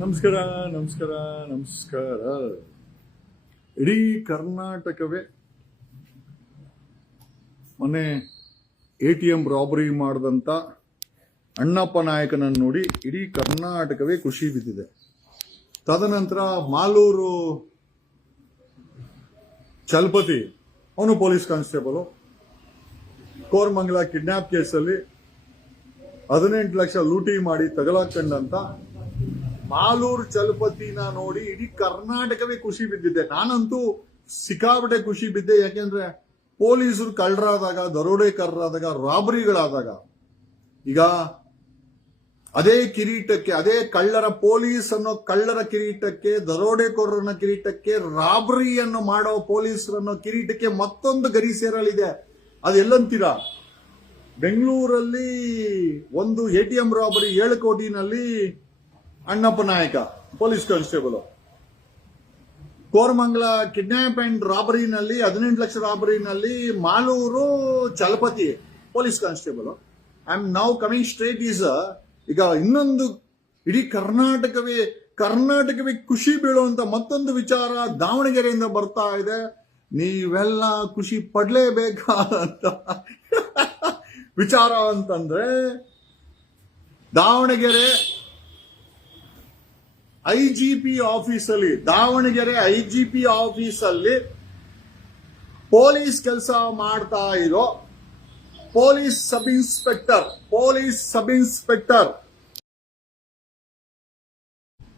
ನಮಸ್ಕಾರ ನಮಸ್ಕಾರ ನಮಸ್ಕಾರ. ಇಡೀ ಕರ್ನಾಟಕವೇ ಮೊನ್ನೆ ಎ ಟಿ ಎಂ ರಾಬರಿ ಮಾಡಿದಂಥ ಅಣ್ಣಪ್ಪ ನಾಯಕನನ್ನು ನೋಡಿ ಇಡೀ ಕರ್ನಾಟಕವೇ ಖುಷಿ ಬಿದ್ದಿದೆ. ತದನಂತರ ಮಾಲೂರು ಚಲಪತಿ, ಅವನು ಪೊಲೀಸ್ ಕಾನ್ಸ್ಟೇಬಲು. ಕೋರ್ಮಂಗಲ ಕಿಡ್ನಾಪ್ ಕೇಸಲ್ಲಿ ಹದಿನೆಂಟು ಲಕ್ಷ ಲೂಟಿ ಮಾಡಿ ತಗಲಾಕೊಂಡಂತ ಮಾಲೂರು ಚಲಪತಿನ ನೋಡಿ ಇಡೀ ಕರ್ನಾಟಕವೇ ಖುಷಿ ಬಿದ್ದಿದ್ದೆ ನಾನಂತೂ ಸಿಕ್ಕಾಪಟ್ಟೆ ಖುಷಿ ಬಿದ್ದೆ. ಯಾಕೆಂದ್ರೆ ಪೊಲೀಸರು ಕಳ್ಳರಾದಾಗ, ದರೋಡೆಕಾರರಾದಾಗ, ರಾಬರಿಗಳಾದಾಗ, ಈಗ ಅದೇ ಕಿರೀಟಕ್ಕೆ, ಅದೇ ಕಳ್ಳರ ಪೊಲೀಸ್ ಅನ್ನೋ ಕಳ್ಳರ ಕಿರೀಟಕ್ಕೆ, ದರೋಡೆಕೋರನ ಕಿರೀಟಕ್ಕೆ, ರಾಬರಿಯನ್ನು ಮಾಡೋ ಪೊಲೀಸರನ್ನೋ ಕಿರೀಟಕ್ಕೆ ಮತ್ತೊಂದು ಗರಿ ಸೇರಲಿದೆ. ಅದೆಲ್ಲಂತೀರಾ? ಬೆಂಗಳೂರಲ್ಲಿ ಒಂದು ಎ ಟಿ ಎಂ ರಾಬರಿ ಏಳು ಕೋಟಿನಲ್ಲಿ Annappa Nayaka, police constable. Koramangala kidnap and ರಾಬರಿನಲ್ಲಿ, ಹದಿನೆಂಟು ಲಕ್ಷ ರಾಬರಿನಲ್ಲಿ Malur Chalapathi, police constable. I am now coming straight is ಈಗ ಇನ್ನೊಂದು ಇಡೀ ಕರ್ನಾಟಕವೇ ಕರ್ನಾಟಕವೇ ಖುಷಿ ಬೀಳುವಂತ ಮತ್ತೊಂದು ವಿಚಾರ ದಾವಣಗೆರೆಯಿಂದ ಬರ್ತಾ ಇದೆ. ನೀವೆಲ್ಲ ಖುಷಿ ಪಡ್ಲೇಬೇಕಾದಂತ ವಿಚಾರ ಅಂತಂದ್ರೆ, ದಾವಣಗೆರೆ ಐ ಜಿ ಪಿ ಆಫೀಸಲ್ಲಿ, ದಾವಣಗೆರೆ ಐ ಜಿ ಪಿ ಆಫೀಸಲ್ಲಿ ಪೊಲೀಸ್ ಕೆಲಸ ಮಾಡ್ತಾ ಇರೋ police sub inspector police sub inspector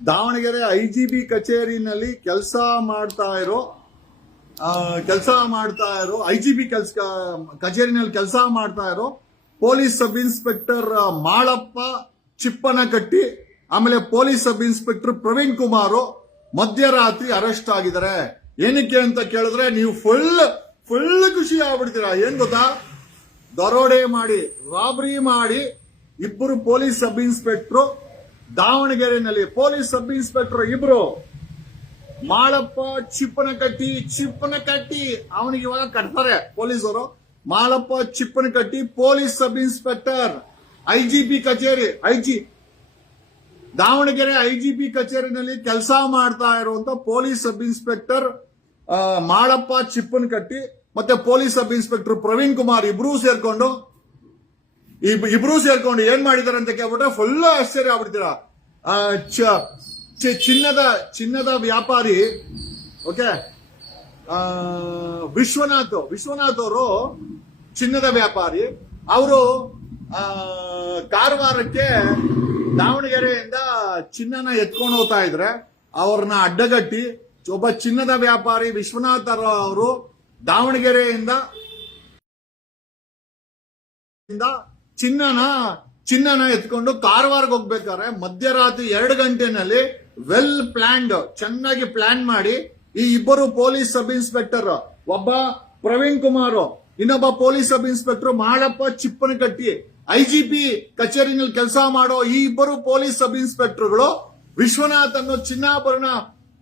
Davanagere I G ಕಚೇರಿನಲ್ಲಿ ಕೆಲಸ ಮಾಡ್ತಾ ಇರೋ ಕೆಲಸ ಮಾಡ್ತಾ ಇರೋ ಐ ಜಿ ಕೆಲಸ, ಕಚೇರಿನಲ್ಲಿ ಕೆಲಸ ಮಾಡ್ತಾ ಇರೋ police sub inspector Malappa Chippanakatti. ಆಮೇಲೆ police sub inspector Praveen Kumar ಮಧ್ಯರಾತ್ರಿ ಅರೆಸ್ಟ್ ಆಗಿದ್ದಾರೆ. ಏನಕ್ಕೆ ಅಂತ ಕೇಳಿದ್ರೆ ನೀವು ಫುಲ್ ಫುಲ್ ಖುಷಿ ಆಗ್ಬಿಡ್ತೀರಾ. ಏನ್ ಗೊತ್ತಾ? ದರೋಡೆ ಮಾಡಿ ರಾಬರಿ ಮಾಡಿ ಇಬ್ಬರು ಪೊಲೀಸ್ ಸಬ್ ಇನ್ಸ್ಪೆಕ್ಟರ್ ದಾವಣಗೆರೆನಲ್ಲಿ. ಪೊಲೀಸ್ ಸಬ್ ಇನ್ಸ್ಪೆಕ್ಟರ್ ಇಬ್ರು. ಮಾಳಪ್ಪ ಚಿಪ್ಪನ ಕಟ್ಟಿ ಚಿಪ್ಪನ ಕಟ್ಟಿ ಅವನಿಗೆ ಇವಾಗ ಕಟ್ತಾರೆ ಪೊಲೀಸರು. Malappa Chippana Katti police sub inspector. IGP ಕಚೇರಿ, ಐಜಿ ದಾವಣಗೆರೆ ಐಜಿಪಿ ಕಚೇರಿನಲ್ಲಿ ಕೆಲಸ ಮಾಡ್ತಾ ಇರುವಂತ police sub inspector Malappa Malappa Chippanakatti ಮತ್ತೆ police sub inspector Praveen Kumar ಇಬ್ರು ಸೇರ್ಕೊಂಡು, ಇಬ್- ಇಬ್ರು ಸೇರ್ಕೊಂಡು ಏನ್ ಮಾಡಿದಾರೆ ಅಂತ ಕೇಳ್ಬಿಟ್ರೆ ಫುಲ್ ಆಶ್ಚರ್ಯ ಆಗ್ಬಿಡ್ತೀರ. ಚಿನ್ನದ ಚಿನ್ನದ ವ್ಯಾಪಾರಿ, ಓಕೆ ವಿಶ್ವನಾಥ್ ವಿಶ್ವನಾಥ್ ಅವರು ಚಿನ್ನದ ವ್ಯಾಪಾರಿ, ಅವರು ಕಾರವಾರಕ್ಕೆ ದಾವಣಗೆರೆಯಿಂದ ಚಿನ್ನನ ಎತ್ಕೊಂಡು ಹೋಗ್ತಾ ಇದ್ರೆ ಅವ್ರನ್ನ ಅಡ್ಡಗಟ್ಟಿ ಒಬ್ಬ ಚಿನ್ನದ ವ್ಯಾಪಾರಿ ವಿಶ್ವನಾಥ್ ಅವರು ದಾವಣಗೆರೆಯಿಂದ ಚಿನ್ನನ ಚಿನ್ನನ ಎತ್ಕೊಂಡು ಕಾರವಾರಕ್ಕೆ ಹೋಗ್ಬೇಕಾದ್ರೆ ಮಧ್ಯರಾತ್ರಿ ಎರಡು ಗಂಟೆನಲ್ಲಿ ವೆಲ್ ಪ್ಲಾನ್ಡ್ ಚೆನ್ನಾಗಿ ಪ್ಲಾನ್ ಮಾಡಿ ಈ ಇಬ್ಬರು ಪೊಲೀಸ್ ಸಬ್ ಇನ್ಸ್ಪೆಕ್ಟರ್, ಒಬ್ಬ ಪ್ರವೀಣ್ ಕುಮಾರ್, ಇನ್ನೊಬ್ಬ police sub inspector Malappa Chippanakatti IGP ಕಚೇರಿನಲ್ಲಿ ಕೆಲಸ ಮಾಡೋ ಈ ಇಬ್ಬರು ಪೊಲೀಸ್ ಸಬ್ ಇನ್ಸ್ಪೆಕ್ಟರ್ಗಳು ವಿಶ್ವನಾಥ್ ಅನ್ನೋ ಚಿನ್ನಾಭರಣ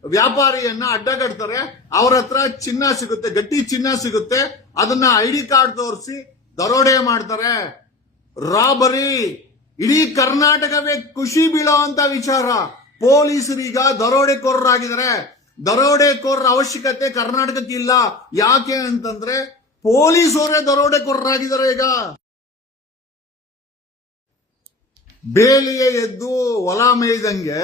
ವ್ಯಾಪಾರಿಯನ್ನ ಅಡ್ಡಗಡ್ತಾರೆ. ಅವ್ರ ಹತ್ರ ಚಿನ್ನ ಸಿಗುತ್ತೆ, ಗಟ್ಟಿ ಚಿನ್ನ ಸಿಗುತ್ತೆ. ಅದನ್ನ ಐ ಡಿ ಕಾರ್ಡ್ ತೋರಿಸಿ ದರೋಡೆ ಮಾಡ್ತಾರೆ. ರಾಬರಿ. ಇಡೀ ಕರ್ನಾಟಕವೇ ಖುಷಿ ಬೀಳೋ ಅಂತ ವಿಚಾರ. ಪೊಲೀಸರೀಗ ದರೋಡೆಕೋರರಾಗಿದ್ದಾರೆ. ದರೋಡೆಕೋರರ ಅವಶ್ಯಕತೆ ಕರ್ನಾಟಕಕ್ಕೆ ಇಲ್ಲ. ಯಾಕೆ ಅಂತಂದ್ರೆ ಪೊಲೀಸರೇ ದರೋಡೆಕೋರರಾಗಿದ್ದಾರೆ ಈಗ. ಬೇಲಿಗೆ ಎದ್ದು ಹೊಲ ಮೇಯ್ದಂಗೆ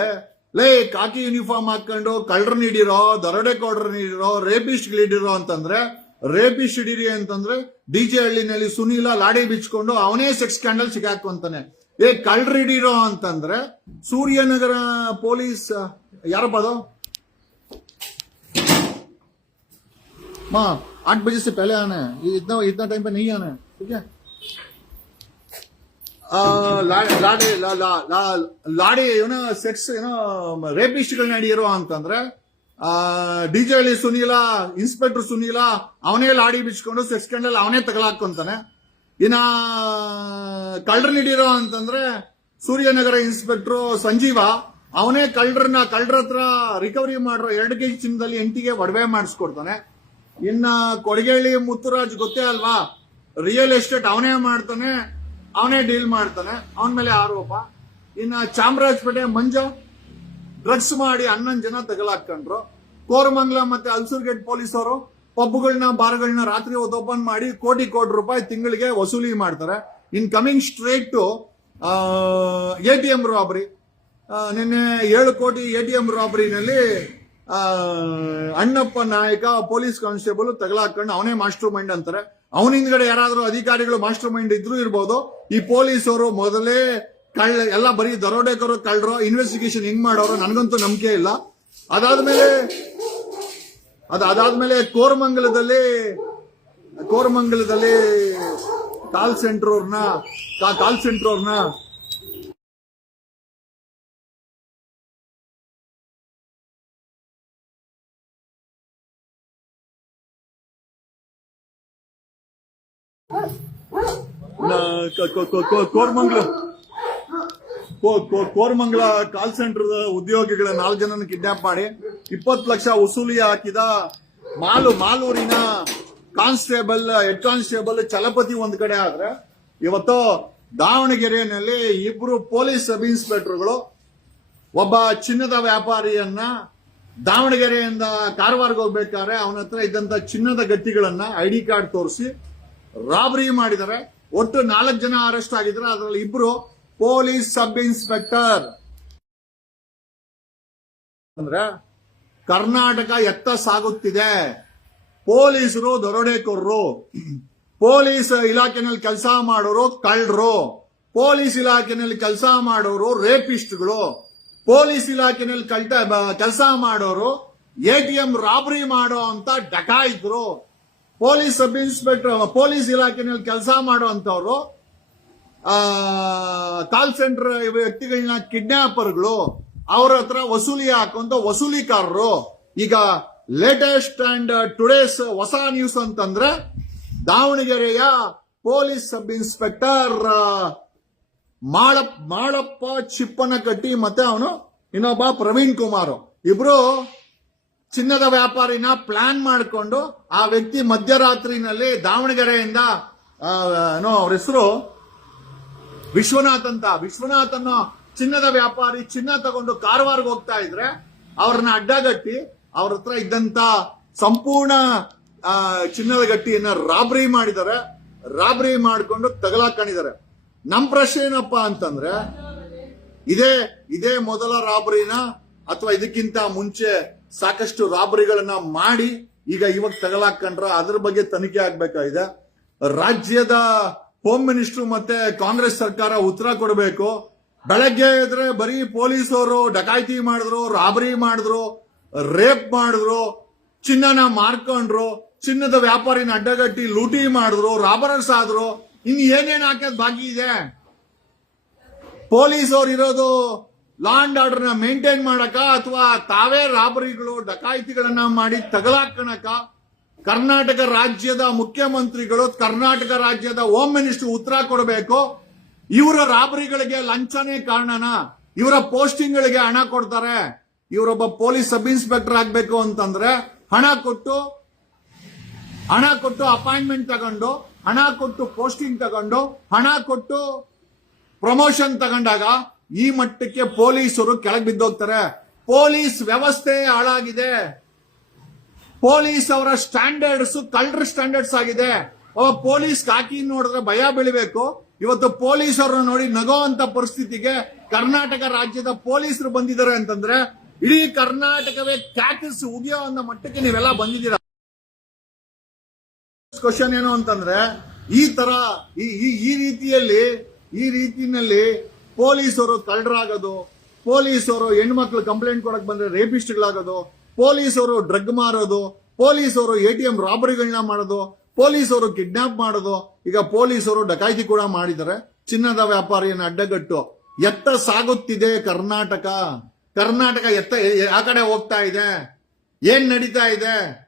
ಲೇ ಕಾಕಿ ಯೂನಿಫಾರ್ಮ್ ಹಾಕೊಂಡು ಕಳ್ಳರ್ ನೀಡಿರೋ ದರೋಡೆಕೋಡ್ರ ನೀಡಿರೋ ರೇಪಿಸ್ಟ್ ಹಿಡಿರೋ ಅಂತಂದ್ರೆ ರೇಪಿಸ್ಟ್ ಹಿಡೀರಿ ಅಂತಂದ್ರೆ ಡಿ ಜೆ ಹಳ್ಳಿನಲ್ಲಿ ಸುನೀಲ ಲಾಡಿ ಬಿಚ್ಕೊಂಡು ಅವನೇ ಸೆಕ್ಸ್ ಸ್ಕ್ಯಾಂಡಲ್ ಸಿಗಾಕೊಂತಾನೆ ಏ ಕಳ್ಳರ್ ಹಿಡೀರೋ ಅಂತಂದ್ರೆ ಸೂರ್ಯನಗರ ಪೊಲೀಸ್ ಯಾರಪ್ಪ ಅದು माँ आठ बजे से पहले आना है ये इतना इतना टाइम पे नहीं आना है ठीक है ಆ, ಲಾ- ಲಾಡಿ ಲಾಡಿ, ಏನೋ ಸೆಕ್ಸ್ ಏನೋ ರೇಪಿಸ್ಟ್ಗಳು ನಡೆಯಿರೋ ಅಂತಂದ್ರೆ ಡಿ ಜೆ ಹಳ್ಳಿ ಸುನೀಲ ಇನ್ಸ್ಪೆಕ್ಟರ್ ಸುನೀಲ, ಅವನೇ ಲಾಡಿ ಬಿಚ್ಕೊಂಡು ಸೆಕ್ಸ್ ಕಂಡಲ್ಲಿ ಅವನೇ ತಗಲಾಕೊಂತಾನೆ ಇನ್ನ ಕಳ್ಳರ್ ನೀಡಿರೋ ಅಂತಂದ್ರೆ, ಸೂರ್ಯನಗರ ಇನ್ಸ್ಪೆಕ್ಟರ್ ಸಂಜೀವ, ಅವನೇ ಕಳ್ಳರನ್ನ ಕಳ್ಳರ ಹತ್ರ ರಿಕವರಿ ಮಾಡಿರೋ ಎರಡು ಕೆಜಿ ಚಿನ್ನದಲ್ಲಿ ಎಂಟಿಗೆ ಒಡವೆ ಮಾಡಿಸ್ಕೊಡ್ತಾನೆ. ಇನ್ನ ಕೊಡಗೇಳಿ ಮುತ್ತುರಾಜ್ ಗೊತ್ತೇ ಅಲ್ವಾ? ರಿಯಲ್ ಎಸ್ಟೇಟ್ ಅವನೇ ಮಾಡ್ತಾನೆ. ಅವನೇ ಡೀಲ್ ಮಾಡ್ತಾನೆ. ಅವನ ಮೇಲೆ ಆರೋಪ. ಇನ್ನ ಚಾಮರಾಜಪೇಟೆ ಮಂಜು ಡ್ರಗ್ಸ್ ಮಾಡಿ ಹನ್ನೊಂದು ಜನ ತಗಲಾಕೊಂಡ್ರು ಕೋರಮಂಗಲ ಮತ್ತೆ ಅಲ್ಸೂರ್ಗೇಟ್ ಪೊಲೀಸರು ಪಬ್ಗಳನ್ನ ಬಾರ್ಗಳನ್ನ ರಾತ್ರಿ ಹೊತ್ತು ಓಪನ್ ಮಾಡಿ ಕೋಟಿ ಕೋಟಿ ರೂಪಾಯಿ ತಿಂಗಳಿಗೆ ವಸೂಲಿ ಮಾಡ್ತಾರೆ. In coming straight to A T M robbery. ನಿನ್ನೆ ಏಳು ಕೋಟಿ ಎ ಟಿ ಎಂ ರಾಬರಿನಲ್ಲಿ ಅಣ್ಣಪ್ಪ ನಾಯಕ, ಪೊಲೀಸ್ ಕಾನ್ಸ್ಟೇಬಲ್ ತಗಲಾಕೊಂಡು ಅವನೇ ಮಾಸ್ಟರ್ ಮೈಂಡ್ ಅಂತಾರೆ. ಅವನ ಹಿಂದ್ಗಡೆ ಯಾರಾದರೂ ಅಧಿಕಾರಿಗಳು ಮಾಸ್ಟರ್ ಮೈಂಡ್ ಇದ್ರೂ ಇರ್ಬೋದು. ಈ ಪೊಲೀಸರು ಮೊದಲೇ ಕಳ್ಳ, ಎಲ್ಲ ಬರೀ ದರೋಡೆಕರು ಕಳ್ಳರು ಇನ್ವೆಸ್ಟಿಗೇಷನ್ ಹೆಂಗ್ ಮಾಡೋರು ನನಗಂತೂ ನಂಬಿಕೆ ಇಲ್ಲ. ಅದಾದ್ಮೇಲೆ, ಅದ, ಅದಾದ್ಮೇಲೆ ಕೋರಮಂಗಲದಲ್ಲಿ ಕೋರಮಂಗಲದಲ್ಲಿ ಕಾಲ್ ಸೆಂಟರ್ ಅವ್ರನ್ನ ಕಾಲ್ ಸೆಂಟರ್ ಅವ್ರನ್ನ ಕೋರಮಂಗಲ. ಕೋರ್ಮಂಗ್ಲ ಕಾಲ್ ಸೆಂಟರ್ ಉದ್ಯೋಗಿಗಳ ನಾಲ್ಕು ಜನನ ಕಿಡ್ನಾಪ್ ಮಾಡಿ, ಇಪ್ಪತ್ತು ಲಕ್ಷ ವಸೂಲಿ ಹಾಕಿದ ಮಾಲು ಮಾಲೂರಿನ ಕಾನ್ಸ್ಟೇಬಲ್, ಹೆಡ್ ಕಾನ್ಸ್ಟೇಬಲ್ ಚಲಪತಿ ಒಂದ್ ಕಡೆ ಆದ್ರೆ, ಇವತ್ತು ದಾವಣಗೆರೆಯಲ್ಲಿ ಇಬ್ರು ಪೊಲೀಸ್ ಸಬ್ ಇನ್ಸ್ಪೆಕ್ಟರ್ಗಳು ಒಬ್ಬ ಚಿನ್ನದ ವ್ಯಾಪಾರಿಯನ್ನ ದಾವಣಗೆರೆಯಿಂದ ಕಾರವಾರಕ್ಕೆ ಹೋಗ್ಬೇಕಾದ್ರೆ ಅವನ ಹತ್ರ ಇದ್ದಂತ ಚಿನ್ನದ ಗಟ್ಟಿಗಳನ್ನ ಐ ಡಿ ಕಾರ್ಡ್ ತೋರಿಸಿ ರಾಬರಿ ಮಾಡಿದ್ದಾರೆ. ಒಟ್ಟು ನಾಲ್ಕು ಜನ ಅರೆಸ್ಟ್ ಆಗಿದ್ರು ಅದರಲ್ಲಿ ಇಬ್ರು ಪೊಲೀಸ್ ಸಬ್ ಇನ್ಸ್ಪೆಕ್ಟರ್. ಅಂದ್ರೆ ಕರ್ನಾಟಕ ಎತ್ತ ಸಾಗುತ್ತಿದೆ. ಪೊಲೀಸರು, ದರೋಡೆಕೋರರು, ಪೊಲೀಸ್ ಇಲಾಖೆನಲ್ಲಿ ಕೆಲಸ ಮಾಡೋರು, ಕಳ್ಳರು, ಪೊಲೀಸ್ ಇಲಾಖೆನಲ್ಲಿ ಕೆಲಸ ಮಾಡೋರು, ರೇಪಿಸ್ಟ್ಗಳು, ಪೊಲೀಸ್ ಇಲಾಖೆನಲ್ಲಿ ಕೆಲಸ ಮಾಡೋರು ಎಟಿಎಂ ರಾಬರಿ ಮಾಡೋ ಅಂತ ಡಕಾಯಿತರು. ಪೊಲೀಸ್ ಸಬ್ ಇನ್ಸ್ಪೆಕ್ಟರ್ ಪೊಲೀಸ್ ಇಲಾಖೆನಲ್ಲಿ ಕೆಲಸ ಮಾಡುವಂತವ್ರು ಕಾಲ್ ಸೆಂಟರ್ ವ್ಯಕ್ತಿಗಳನ್ನ ಕಿಡ್ನಾಪರ್ಗಳು, ಅವ್ರ ಹತ್ರ ವಸೂಲಿ ಹಾಕುವಂತ ವಸೂಲಿಕಾರರು, ಈಗ ಲೇಟೆಸ್ಟ್ ಅಂಡ್ ಟುಡೇಸ್ ಹೊಸ ನ್ಯೂಸ್ ಅಂತಂದ್ರೆ ದಾವಣಗೆರೆಯ ಪೊಲೀಸ್ ಸಬ್ ಇನ್ಸ್ಪೆಕ್ಟರ್ ಮಾಳ ಮಾಳಪ್ಪ ಚಿಪ್ಪನಕಟ್ಟಿ ಮತ್ತೆ ಅವನು ಇನ್ನೊಬ್ಬ ಪ್ರವೀಣ್ ಕುಮಾರ್. ಇಬ್ರು ಚಿನ್ನದ ವ್ಯಾಪಾರಿನ ಪ್ಲಾನ್ ಮಾಡಿಕೊಂಡು ಆ ವ್ಯಕ್ತಿ ಮಧ್ಯರಾತ್ರಿನಲ್ಲಿ ದಾವಣಗೆರೆಯಿಂದ ಏನೋ ಅವ್ರ ಹೆಸರು? ವಿಶ್ವನಾಥ್ ಅಂತ. ವಿಶ್ವನಾಥನ ಚಿನ್ನದ ವ್ಯಾಪಾರಿ ಚಿನ್ನ ತಗೊಂಡು ಕಾರವಾರ್ಗೆ ಹೋಗ್ತಾ ಇದ್ರೆ ಅವ್ರನ್ನ ಅಡ್ಡಗಟ್ಟಿ ಅವ್ರ ಹತ್ರ ಇದ್ದಂತ ಸಂಪೂರ್ಣ ಚಿನ್ನದ ಗಟ್ಟಿಯನ್ನ ರಾಬರಿ ಮಾಡಿದ್ದಾರೆ. ರಾಬರಿ ಮಾಡಿಕೊಂಡು ತಗಲಾಕೊಂಡಿದ್ದಾರೆ. ನಮ್ ಪ್ರಶ್ನೆ ಏನಪ್ಪಾ ಅಂತಂದ್ರೆ, ಇದೇ ಇದೇ ಮೊದಲ ರಾಬರಿನ ಅಥವಾ ಇದಕ್ಕಿಂತ ಮುಂಚೆ ಸಾಕಷ್ಟು ರಾಬರಿಗಳನ್ನ ಮಾಡಿ ಈಗ ಇವಾಗ ತಗಲಾಕೊಂಡ್ರ ಅದ್ರ ಬಗ್ಗೆ ತನಿಖೆ ಆಗ್ಬೇಕಾಗಿದೆ. ರಾಜ್ಯದ ಹೋಮ್ ಮಿನಿಸ್ಟರ್ ಮತ್ತೆ ಕಾಂಗ್ರೆಸ್ ಸರ್ಕಾರ ಉತ್ತರ ಕೊಡಬೇಕು. ಬೆಳಗ್ಗೆ ಇದ್ರೆ ಬರೀ ಪೊಲೀಸರು ಡಕಾಯಿತಿ ಮಾಡಿದ್ರು, ರಾಬರಿ ಮಾಡಿದ್ರು, ರೇಪ್ ಮಾಡಿದ್ರು, ಚಿನ್ನನ ಮಾರ್ಕೊಂಡ್ರು, ಚಿನ್ನದ ವ್ಯಾಪಾರಿನ ಅಡ್ಡಗಟ್ಟಿ ಲೂಟಿ ಮಾಡಿದ್ರು, ರಾಬರರ್ಸ್ ಆದ್ರು, ಇನ್ ಏನೇನ್ ಹಾಕೋದ್ ಬಾಕಿ ಇದೆ? ಪೊಲೀಸ್ ಅವ್ರು ಇರೋದು ಲಾ ಅಂಡ್ನ ಮೇಂಟೈನ್ ಮಾಡಕ ಅಥವಾ ತಾವೇ ರಾಬರಿಗಳು, ಡಕಾಯಿತಿಗಳನ್ನ ಮಾಡಿ ತಗಲಾಕಣಕ ಕರ್ನಾಟಕ ರಾಜ್ಯದ ಮುಖ್ಯಮಂತ್ರಿಗಳು, ಕರ್ನಾಟಕ ರಾಜ್ಯದ ಹೋಮ್ ಮಿನಿಸ್ಟರ್ ಉತ್ತರ ಕೊಡಬೇಕು. ಇವರ ರಾಬರಿಗಳಿಗೆ ಲಂಚನೇ ಕಾರಣನ, ಇವರ ಪೋಸ್ಟಿಂಗ್ ಗಳಿಗೆ ಹಣ ಕೊಡ್ತಾರೆ. ಇವರೊಬ್ಬ ಪೊಲೀಸ್ ಸಬ್ ಇನ್ಸ್ಪೆಕ್ಟರ್ ಆಗ್ಬೇಕು ಅಂತಂದ್ರೆ ಹಣ ಕೊಟ್ಟು ಹಣ ಕೊಟ್ಟು ಅಪಾಯಿಂಟ್ಮೆಂಟ್ ತಗೊಂಡು, ಹಣ ಕೊಟ್ಟು ಪೋಸ್ಟಿಂಗ್ ತಗೊಂಡು, ಹಣ ಕೊಟ್ಟು ಪ್ರಮೋಷನ್ ತಗೊಂಡಾಗ ಈ ಮಟ್ಟಕ್ಕೆ ಪೊಲೀಸರು ಕೆಳಗೆ ಬಿದ್ದೋಗ್ತಾರೆ. ಪೊಲೀಸ್ ವ್ಯವಸ್ಥೆ ಹಾಳಾಗಿದೆ. ಪೊಲೀಸ್ ಅವರ ಸ್ಟ್ಯಾಂಡರ್ಡ್ಸ್ ಕಳ್ಳರ ಸ್ಟ್ಯಾಂಡರ್ಡ್ಸ್ ಆಗಿದೆ. ಪೊಲೀಸ್ ಕಾಕಿ ನೋಡಿದ್ರೆ ಭಯ ಬೆಳಿಬೇಕು. ಇವತ್ತು ಪೊಲೀಸರನ್ನ ನೋಡಿ ನಗೋ ಅಂತ ಪರಿಸ್ಥಿತಿಗೆ ಕರ್ನಾಟಕ ರಾಜ್ಯದ ಪೊಲೀಸರು ಬಂದಿದ್ದಾರೆ ಅಂತಂದ್ರೆ, ಇಡೀ ಕರ್ನಾಟಕವೇ ಕ್ಯಾಟಿಸ್ ಉಗಿಯೋ ಅನ್ನೋ ಮಟ್ಟಕ್ಕೆ ನೀವೆಲ್ಲ ಬಂದಿದ್ದೀರಾ? ಕ್ವಶನ್ ಏನು ಅಂತಂದ್ರೆ, ಈ ತರ ಈ ರೀತಿಯಲ್ಲಿ, ಈ ರೀತಿನಲ್ಲಿ ಪೊಲೀಸರು ಕಳ್ಳರಾಗೋದು, ಪೊಲೀಸರು ಹೆಣ್ಮಕ್ಳು ಕಂಪ್ಲೇಂಟ್ ಕೊಡಕ್ ಬಂದ್ರೆ ರೇಪಿಸ್ಟ್ಗಳಾಗೋದು, ಪೊಲೀಸರು ಡ್ರಗ್ ಮಾರೋದು, ಪೊಲೀಸರು ಎ ಟಿ ಎಂ ರಾಬರಿಗಳನ್ನ ಮಾಡೋದು, ಪೊಲೀಸರು ಕಿಡ್ನಾಪ್ ಮಾಡೋದು, ಈಗ ಪೊಲೀಸರು ಡಕಾಯಿತಿ ಕೂಡ ಮಾಡಿದ್ದಾರೆ. ಚಿನ್ನದ ವ್ಯಾಪಾರಿಯನ್ನ ಅಡ್ಡಗಟ್ಟು. ಎತ್ತ ಸಾಗುತ್ತಿದೆ ಕರ್ನಾಟಕ. ಕರ್ನಾಟಕ ಎತ್ತ, ಆ ಕಡೆ ಹೋಗ್ತಾ ಇದೆ. ಏನ್ ನಡೀತಾ ಇದೆ?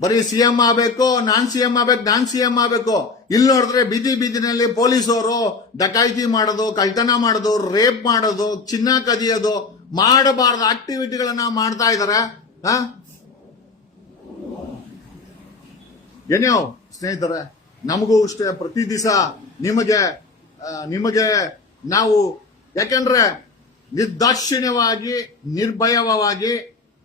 ಬರೀ ಸಿಎಂ ಆಗ್ಬೇಕು, ನಾನ್ ಸಿಎಂ ಆಗ್ಬೇಕು, ನಾನ್ ಸಿಎಂ ಆಗ್ಬೇಕು. ಇಲ್ಲಿ ನೋಡಿದ್ರೆ ಬೀದಿ ಬೀದಿನಲ್ಲಿ ಪೊಲೀಸರು ಡಕಾಯಿತಿ ಮಾಡೋದು, ಕಳ್ತನ ಮಾಡೋದು, ರೇಪ್ ಮಾಡೋದು, ಚಿನ್ನ ಕದಿಯೋದು, ಮಾಡಬಾರದ ಆಕ್ಟಿವಿಟಿಗಳನ್ನ ಮಾಡ್ತಾ ಇದಾರೆ. ಏನೋ ಸ್ನೇಹಿತರೆ, ನಮಗೂ ಅಷ್ಟೇ ಪ್ರತಿ ದಿವಸ ನಿಮಗೆ ನಿಮಗೆ ನಾವು ಯಾಕೆಂದ್ರೆ ನಿರ್ದಾಕ್ಷಿಣ್ಯವಾಗಿ, ನಿರ್ಭಯವಾಗಿ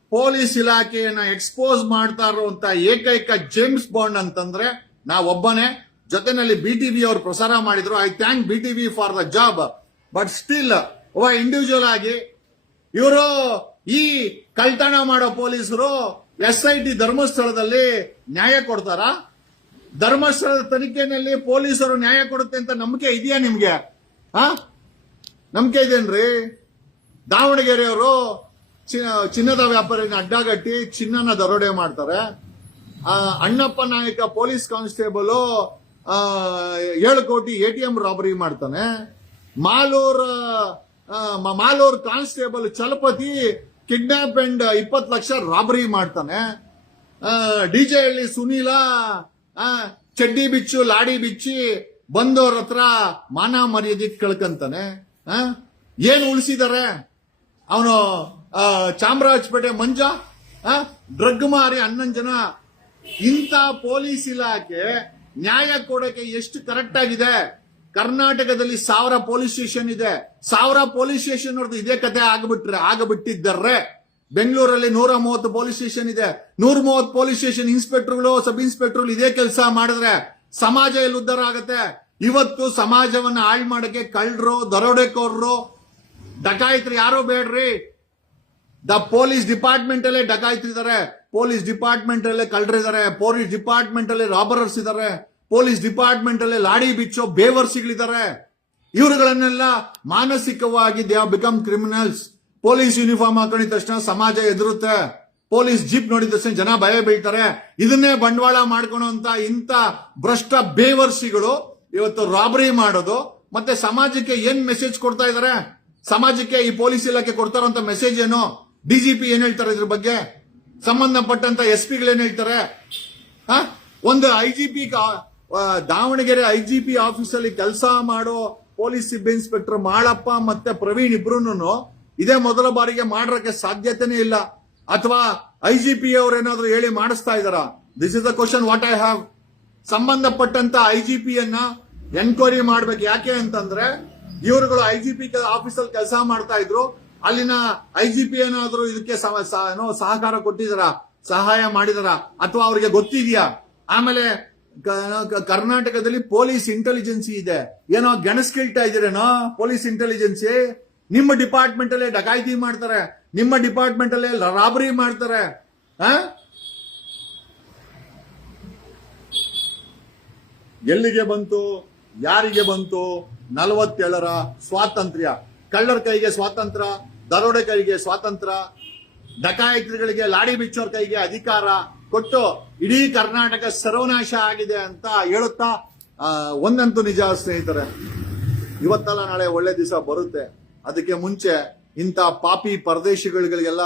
ಪೊಲೀಸ್ ಇಲಾಖೆಯನ್ನ ಎಕ್ಸ್ಪೋಸ್ ಮಾಡ್ತಾ ಇರುವಂತ ಏಕೈಕ ಜೇಮ್ಸ್ ಬಾಂಡ್ ಅಂತಂದ್ರೆ ನಾವೊಬ್ಬನೇ. ಜೊತೆನಲ್ಲಿ ಬಿ ಟಿವಿ ಅವರು ಪ್ರಸಾರ ಮಾಡಿದ್ರು I thank B TV for the job but still ಒಬ್ಬ ಇಂಡಿವಿಜುವಲ್ ಆಗಿ, ಇವರು ಈ ಕಳ್ತನ ಮಾಡೋ ಪೊಲೀಸರು ಎಸ್ ಐ ಟಿ ಧರ್ಮಸ್ಥಳದಲ್ಲಿ ನ್ಯಾಯ ಕೊಡ್ತಾರ. ಧರ್ಮಸ್ಥಳದ ತನಿಖೆನಲ್ಲಿ ಪೊಲೀಸರು ನ್ಯಾಯ ಕೊಡುತ್ತೆ ಅಂತ ನಂಬಿಕೆ ಇದೆಯಾ ನಿಮ್ಗೆ? ಆ? ನಂಬಿಕೆ ಇದೇನ್ರಿ? ದಾವಣಗೆರೆಯವರು ಚಿನ್ನದ ವ್ಯಾಪಾರಿನ ಅಡ್ಡಗಟ್ಟಿ ಚಿನ್ನನ ದರೋಡೆ ಮಾಡ್ತಾರೆ. ಅಣ್ಣಪ್ಪ ನಾಯಕ ಪೊಲೀಸ್ ಕಾನ್ಸ್ಟೇಬಲ್ ಏಳು ಕೋಟಿ ಎ ಟಿ ಎಂ ರಾಬರಿ ಮಾಡ್ತಾನೆ. Malur Malur constable Chalapathi kidnap and ಇಪ್ಪತ್ತು ಲಕ್ಷ ರಾಬರಿ ಮಾಡ್ತಾನೆ. ಡಿಜೆ ಹಳ್ಳಿ ಸುನೀಲ ಚಡ್ಡಿ ಬಿಚ್ಚು, ಲಾಡಿ ಬಿಚ್ಚಿ ಬಂದವ್ರ ಹತ್ರ ಮಾನ ಮರ್ಯಾದೆ ಕಳ್ಕಂತಾನೆ. ಏನು ಉಳಿಸಿದಾರೆ? ಅವನು ಚಾಮರಾಜಪೇಟೆ ಮಂಜ ಡ್ರಗ್ ಮಾರಿ ಹನ್ನೊಂದು ಜನ. ಇಂಥ ಪೊಲೀಸ್ ಇಲಾಖೆ ನ್ಯಾಯ ಕೊಡೋಕೆ ಎಷ್ಟು ಕರೆಕ್ಟ್ ಆಗಿದೆ? ಕರ್ನಾಟಕದಲ್ಲಿ ಸಾವಿರ ಪೊಲೀಸ್ ಸ್ಟೇಷನ್ ಇದೆ. ಸಾವಿರ ಪೊಲೀಸ್ ಸ್ಟೇಷನ್ ಅವ್ರದ್ದು ಇದೇ ಕತೆ ಆಗ್ಬಿಟ್ರೆ ಆಗಬಿಟ್ಟಿದ್ದರ್ರೆ ಬೆಂಗಳೂರಲ್ಲಿ ನೂರ ಮೂವತ್ತು ಪೊಲೀಸ್ ಸ್ಟೇಷನ್ ಇದೆ. ನೂರ ಮೂವತ್ತು ಪೊಲೀಸ್ ಸ್ಟೇಷನ್ ಇನ್ಸ್ಪೆಕ್ಟರ್ಗಳು ಸಬ್ ಇನ್ಸ್ಪೆಕ್ಟರ್ಗಳು ಇದೇ ಕೆಲಸ ಮಾಡಿದ್ರೆ ಸಮಾಜ ಎಲ್ಲಿ ಉದ್ಧಾರ ಆಗುತ್ತೆ? ಇವತ್ತು ಸಮಾಜವನ್ನ ಹಾಳ್ ಮಾಡಕ್ಕೆ ಕಳ್ಳರು, ದರೋಡೆಕೋರರು, ಡಕಾಯಿತ್ರಿ ಯಾರು ಬೇಡ್ರಿ. ದ ಪೊಲೀಸ್ ಡಿಪಾರ್ಟ್ಮೆಂಟ್ ಅಲ್ಲೇ ಡಕಾಯ್ತಿದ್ದಾರೆ ಪೊಲೀಸ್ ಡಿಪಾರ್ಟ್ಮೆಂಟ್ ಅಲ್ಲೇ ಕಳ್ಳರಿದ್ದಾರೆ, ಪೊಲೀಸ್ ಡಿಪಾರ್ಟ್ಮೆಂಟ್ ಅಲ್ಲಿ ರಾಬರರ್ಸ್ ಇದ್ದಾರೆ, ಪೊಲೀಸ್ ಡಿಪಾರ್ಟ್ಮೆಂಟ್ ಅಲ್ಲಿ ಲಾಡಿ ಬಿಚ್ಚೋ ಬೇವರ್ಸಿಗಳಿದ್ದಾರೆ. ಇವರುಗಳನ್ನೆಲ್ಲ ಮಾನಸಿಕವಾಗಿ they become criminals. Police uniform ಹಾಕೊಂಡಿದ ತಕ್ಷಣ ಸಮಾಜ ಎದುರುತ್ತೆ ಪೊಲೀಸ್ ಜೀಪ್ ನೋಡಿದ ತಕ್ಷಣ ಜನ ಭಯ ಬೀಳ್ತಾರೆ. ಇದನ್ನೇ ಬಂಡವಾಳ ಮಾಡ್ಕೊಳುವಂತ ಇಂಥ ಭ್ರಷ್ಟ ಬೇವರ್ಸಿಗಳು ಇವತ್ತು ರಾಬರಿ ಮಾಡೋದು. ಮತ್ತೆ ಸಮಾಜಕ್ಕೆ ಏನ್ ಮೆಸೇಜ್ ಕೊಡ್ತಾ ಇದಾರೆ? ಸಮಾಜಕ್ಕೆ ಈ ಪೊಲೀಸ್ ಇಲಾಖೆ ಕೊಡ್ತಾರಂತ ಮೆಸೇಜ್ ಏನು? ಡಿಜಿಪಿ ಏನ್ ಹೇಳ್ತಾರೆ ಇದ್ರ ಬಗ್ಗೆ? ಸಂಬಂಧಪಟ್ಟಂತ ಎಸ್ ಪಿಗಳು ಏನ್ ಹೇಳ್ತಾರೆ? ಒಂದು I G P Davanagere I G P ಆಫೀಸಲ್ಲಿ ಕೆಲಸ ಮಾಡೋ ಪೊಲೀಸ್ ಸಬ್ ಇನ್ಸ್ಪೆಕ್ಟರ್ ಮಾಳಪ್ಪ ಮತ್ತೆ ಪ್ರವೀಣ್ ಇಬ್ರು ಇದೇ ಮೊದಲ ಬಾರಿಗೆ ಮಾಡಕ್ಕೆ ಸಾಧ್ಯತೆನೇ ಇಲ್ಲ. ಅಥವಾ ಐ ಜಿ ಪಿ ಅವ್ರೇನಾದ್ರೂ ಹೇಳಿ ಮಾಡಿಸ್ತಾ ಇದಾರ this is the question what I have ಸಂಬಂಧಪಟ್ಟಂತ ಐ ಜಿ ಪಿ ಅನ್ನ ಎನ್ಕ್ವೈರಿ ಮಾಡ್ಬೇಕು. ಯಾಕೆ ಅಂತಂದ್ರೆ, ಇವರುಗಳು ಐ ಜಿ ಪಿ ಆಫೀಸಲ್ಲಿ ಕೆಲಸ ಮಾಡ್ತಾ ಇದ್ರು. ಅಲ್ಲಿನ ಐ ಜಿ ಪಿ ಏನಾದ್ರು ಇದಕ್ಕೆ ಏನೋ ಸಹಕಾರ ಕೊಟ್ಟಿದಾರ? ಸಹಾಯ ಮಾಡಿದಾರ? ಅಥವಾ ಅವರಿಗೆ ಗೊತ್ತಿದೆಯಾ? ಆಮೇಲೆ ಕರ್ನಾಟಕದಲ್ಲಿ ಪೊಲೀಸ್ ಇಂಟೆಲಿಜೆನ್ಸಿ ಇದೆ. ಏನೋ ಗೆಣಸ್ಕಿಳ್ತಾ ಇದೀರೇನೋ ಪೊಲೀಸ್ ಇಂಟೆಲಿಜೆನ್ಸಿ ನಿಮ್ಮ ಡಿಪಾರ್ಟ್ಮೆಂಟ್ ಅಲ್ಲೇ ಡಕಾಯಿತಿ ಮಾಡ್ತಾರೆ. ನಿಮ್ಮ ಡಿಪಾರ್ಟ್ಮೆಂಟ್ ಅಲ್ಲೇ ರಾಬರಿ ಮಾಡ್ತಾರೆ. ಎಲ್ಲಿಗೆ ಬಂತು? ಯಾರಿಗೆ ಬಂತು? ನಲವತ್ತೇಳರ ಸ್ವಾತಂತ್ರ್ಯ. ಕಳ್ಳರ ಕೈಗೆ ಸ್ವಾತಂತ್ರ್ಯ ದರೋಡೆ ಕೈಗೆ ಸ್ವಾತಂತ್ರ್ಯ ಡಕಾಯತ್ರಿಗಳಿಗೆ ಲಾಡಿ ಬಿಚ್ಚೋರ್ ಕೈಗೆ ಅಧಿಕಾರ ಕೊಟ್ಟು ಇಡೀ ಕರ್ನಾಟಕ ಸರ್ವನಾಶ ಆಗಿದೆ ಅಂತ ಹೇಳುತ್ತಾ ಒಂದಂತೂ ನಿಜ ಸ್ನೇಹಿತರೆ, ಇವತ್ತಲ್ಲ ನಾಳೆ ಒಳ್ಳೆ ದಿವಸ ಬರುತ್ತೆ. ಅದಕ್ಕೆ ಮುಂಚೆ ಇಂಥ ಪಾಪಿ ಪರದೇಶಿಗಳಿಗೆಲ್ಲ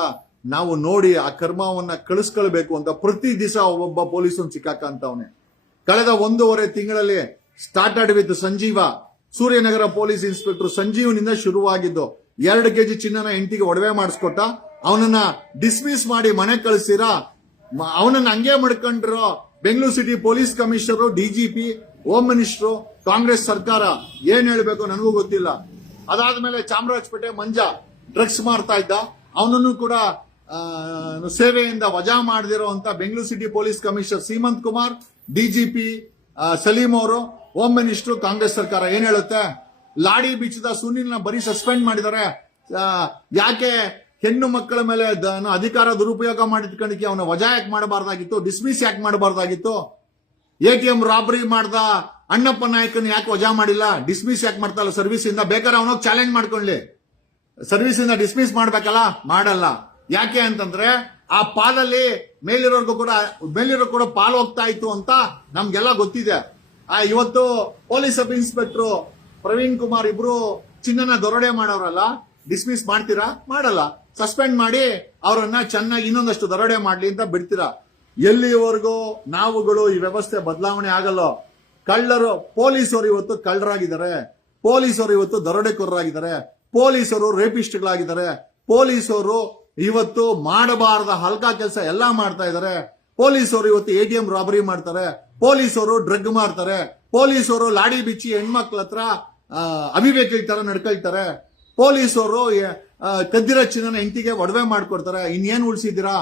ನಾವು ನೋಡಿ ಆ ಕರ್ಮವನ್ನ ಕಳಿಸ್ಕೊಳ್ಬೇಕು ಅಂತ ಪ್ರತಿ ದಿವಸ ಒಬ್ಬ ಪೊಲೀಸನ್ ಸಿಕ್ಕಾಕಂತವನೆ. ಕಳೆದ ಒಂದೂವರೆ ತಿಂಗಳಲ್ಲಿ started with Sanjeeva Suryanagara police inspector ಸಂಜೀವನಿಂದ ಶುರುವಾಗಿದ್ದು, ಎರಡು ಕೆಜಿ ಚಿನ್ನನ ಎಂಟಿಗೆ ಒಡವೆ ಮಾಡಿಸ್ಕೊಟ್ಟ, ಅವನನ್ನ ಡಿಸ್ಮಿಸ್ ಮಾಡಿ ಮನೆ ಕಳಿಸಿರಾ ಅವನನ್ನ ಹಂಗೆ ಮಾಡ್ಕೊಂಡ್ರು Bengaluru city police commissioner DGP home minister, Congress ಸರ್ಕಾರ ಏನ್ ಹೇಳ್ಬೇಕು ನನಗೂ ಗೊತ್ತಿಲ್ಲ. ಅದಾದ ಮೇಲೆ ಚಾಮರಾಜಪೇಟೆ ಮಂಜ ಡ್ರಗ್ಸ್ ಮಾಡ್ತಾ ಇದ್ದ. ಅವನನ್ನು ಕೂಡ ಸೇವೆಯಿಂದ ವಜಾ ಮಾಡದಿರುವಂತ Bengaluru city police commissioner Seemanth Kumar DGP Saleem ಅವರು ಹೋಮ್ ಮಿನಿಸ್ಟರ್ ಕಾಂಗ್ರೆಸ್ ಸರ್ಕಾರ ಏನ್ ಹೇಳುತ್ತೆ? ಲಾಡಿ ಬೀಚದ ಸುನಿಲ್ನ ಬರೀ ಸಸ್ಪೆಂಡ್ ಮಾಡಿದ್ದಾರೆ. ಯಾಕೆ ಹೆಣ್ಣು ಮಕ್ಕಳ ಮೇಲೆ ಅಧಿಕಾರ ದುರುಪಯೋಗ ಮಾಡಿದ್ಕೊಂಡಿಕ್ಕೆ ಅವನ ವಜಾ ಯಾಕೆ ಮಾಡಬಾರ್ದಾಗಿತ್ತು? ಡಿಸ್ಮಿಸ್ ಯಾಕೆ ಮಾಡಬಾರ್ದಾಗಿತ್ತು? ಎ ಟಿ ಎಂ ರಾಬರಿ ಮಾಡ್ದ ಅಣ್ಣಪ್ಪ ನಾಯಕನ ಯಾಕೆ ವಜಾ ಮಾಡಿಲ್ಲ? ಡಿಸ್ಮಿಸ್ ಯಾಕೆ ಮಾಡ್ತಾ ಸರ್ವಿಸ್ ಇಂದ ಬೇಕಾದ್ರೆ ಅವನೋಗಿ ಚಾಲೆಂಜ್ ಮಾಡ್ಕೊಳ್ಳಿ. ಸರ್ವಿಸ್ ಇಂದ ಡಿಸ್ಮಿಸ್ ಮಾಡ್ಬೇಕಲ್ಲ? ಮಾಡಲ್ಲ. ಯಾಕೆ ಅಂತಂದ್ರೆ ಆ ಪಾಲಲ್ಲಿ ಮೇಲಿರೋರ್ಗೂ ಕೂಡ ಮೇಲಿರೋ ಕೂಡ ಪಾಲು ಹೋಗ್ತಾ ಇತ್ತು ಅಂತ ನಮ್ಗೆಲ್ಲ ಗೊತ್ತಿದೆ. ಆ, ಇವತ್ತು police sub inspector Praveen Kumar ಇಬ್ರು ಚಿನ್ನನ ದೊರಡೆ ಮಾಡೋರಲ್ಲ ಡಿಸ್ಮಿಸ್ ಮಾಡ್ತೀರಾ? ಮಾಡಲ್ಲ. ಸಸ್ಪೆಂಡ್ ಮಾಡಿ ಅವರನ್ನ ಚೆನ್ನಾಗಿ ಇನ್ನೊಂದಷ್ಟು ದರೋಡೆ ಮಾಡ್ಲಿ ಅಂತ ಬಿಡ್ತೀರಾ? ಎಲ್ಲಿವರೆಗೂ ನಾವುಗಳು ಈ ವ್ಯವಸ್ಥೆ ಬದಲಾವಣೆ ಆಗಲ್ಲ. ಕಳ್ಳರು, ಪೊಲೀಸರು ಇವತ್ತು ಕಳ್ಳರಾಗಿದ್ದಾರೆ. ಪೊಲೀಸರು ಇವತ್ತು ದರೋಡೆಕೋರರಾಗಿದ್ದಾರೆ. ಪೊಲೀಸರು ರೇಪಿಸ್ಟ್ಗಳಾಗಿದ್ದಾರೆ. ಪೊಲೀಸರು ಇವತ್ತು ಮಾಡಬಾರದ ಹಲ್ಕಾ ಕೆಲಸ ಎಲ್ಲಾ ಮಾಡ್ತಾ ಇದ್ದಾರೆ. ಪೊಲೀಸರು ಇವತ್ತು ಎ ಟಿ ಎಂ ರಾಬರಿ ಮಾಡ್ತಾರೆ. ಪೊಲೀಸರು ಡ್ರಗ್ ಮಾಡ್ತಾರೆ ಪೊಲೀಸರು ಲಾಡಿ ಬಿಚ್ಚಿ ಹೆಣ್ಮಕ್ಳ ಹತ್ರ ಅವಿವೇಕಿ ತರ ನಡ್ಕೊಳ್ತಾರೆ. ಪೊಲೀಸರು ಕದ್ದಿರ ಚಿನ್ನನ ಹೆಂಡತಿಗೆ ಒಡವೆ ಮಾಡ್ಕೊಡ್ತಾರೆ. ಇನ್ನೇನ್ ಉಳಿಸಿದ್ದೀರಾ?